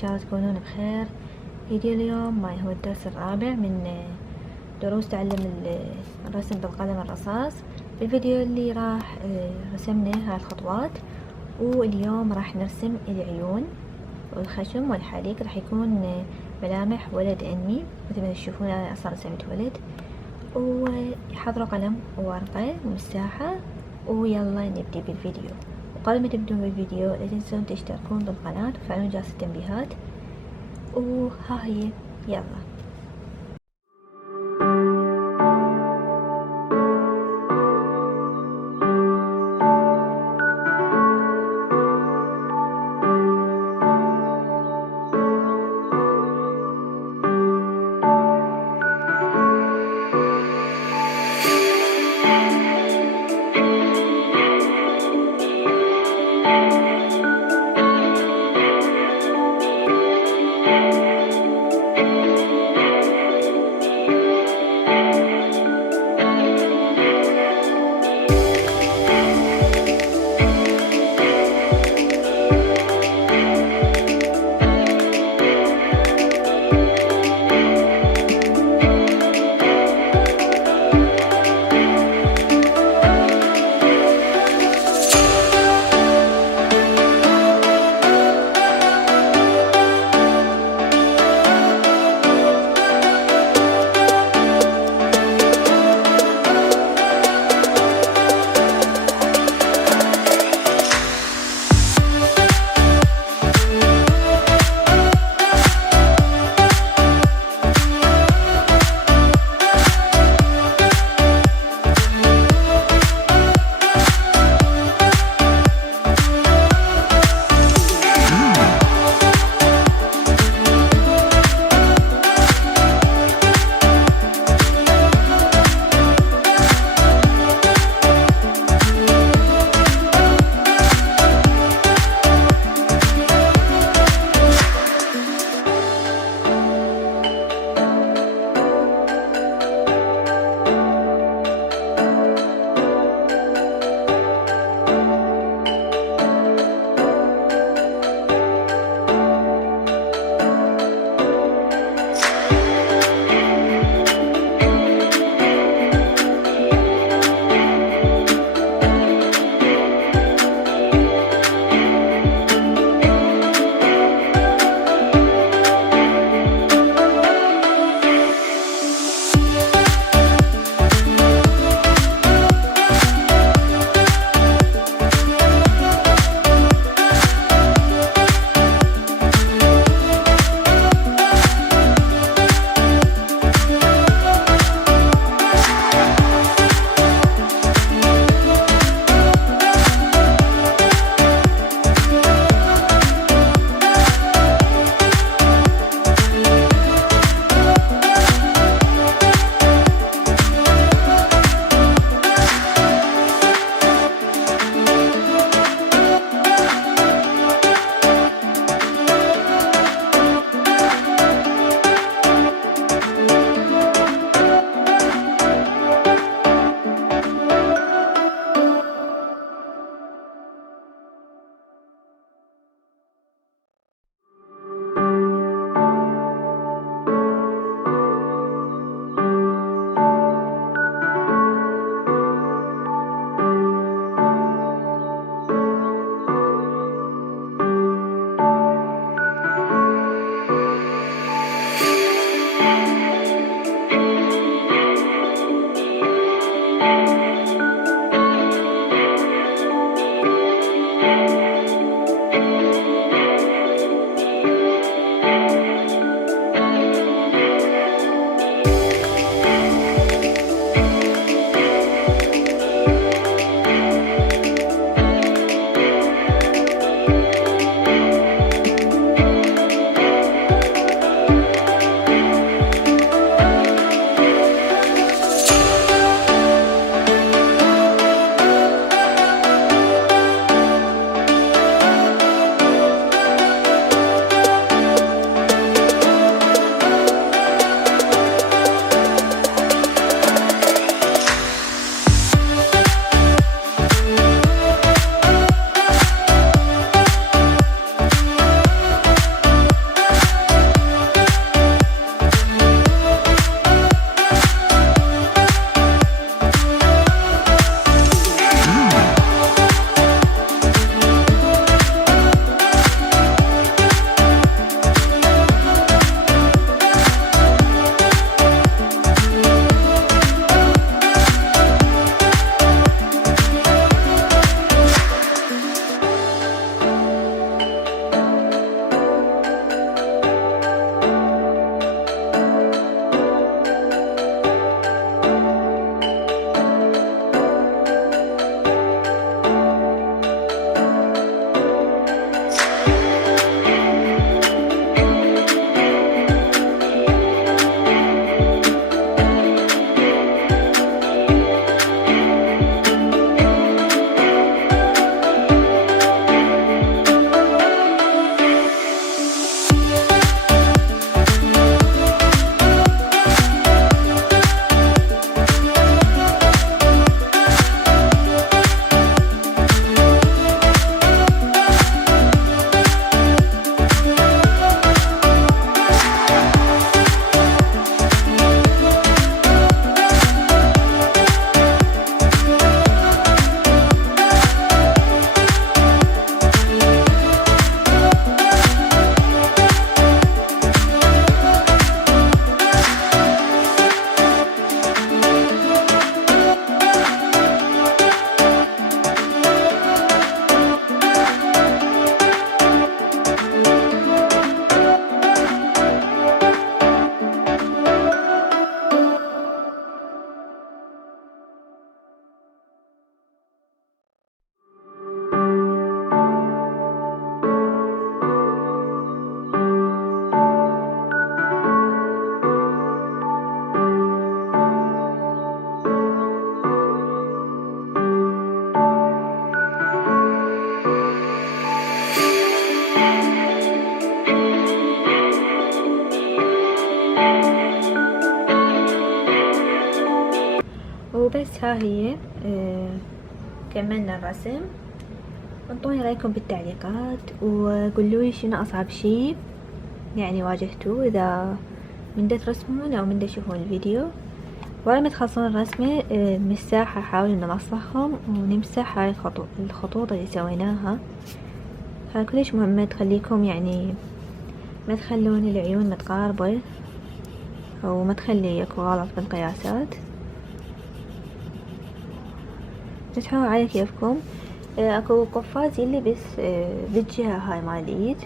شاء الله تكونون بخير. فيديو اليوم معي هو الدرس الرابع من دروس تعلم الرسم بالقلم الرصاص. في الفيديو اللي راح رسمنا هاي الخطوات، واليوم راح نرسم العيون والخشم والحليق. راح يكون ملامح ولد انمي مثل ما تشوفون. انا اصلا رسمت ولد، وحضروا قلم وورقة ومساحة، ويلا نبدي بالفيديو. وقبل ما تبدون بالفيديو لا تنسون تشتركون بالقناة وتفعلون جرس التنبيهات. وها هي يلا. بس ها هي كملنا الرسم. انطوني رايكم بالتعليقات وقولولي شنو اصعب شي يعني واجهتوه اذا من دا ترسمون او من دا تشوفون الفيديو. ورا ما تخلصون الرسمة مساحة حاول ننسخهم ونمسح هاي الخطوط اللي سويناها. هاي كلش مهمة تخليكم يعني ما تخلون العيون متقاربة او ما تخلي اكو غلط بالقياسات. تسحبوا على كيفكم. اكو قفاز يلبس بالجهة هاي مال الايد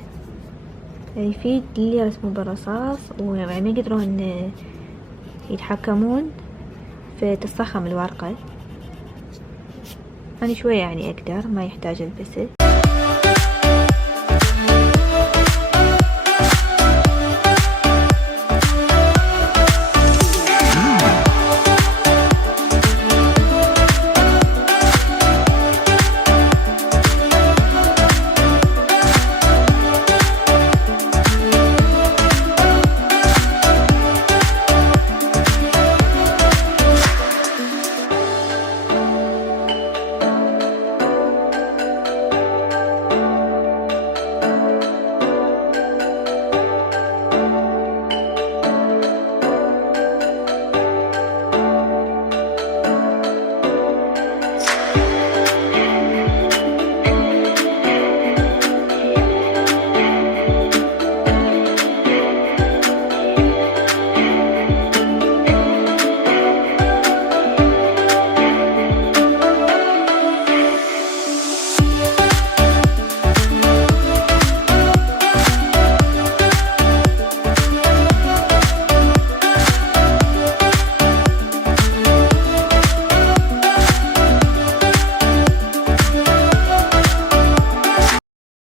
يفيد اللي يرسمون بالرصاص ويعني ما يقدرون يتحكمون فتتصخم الورقة. أنا شوية يعني أقدر ما يحتاج ألبسه.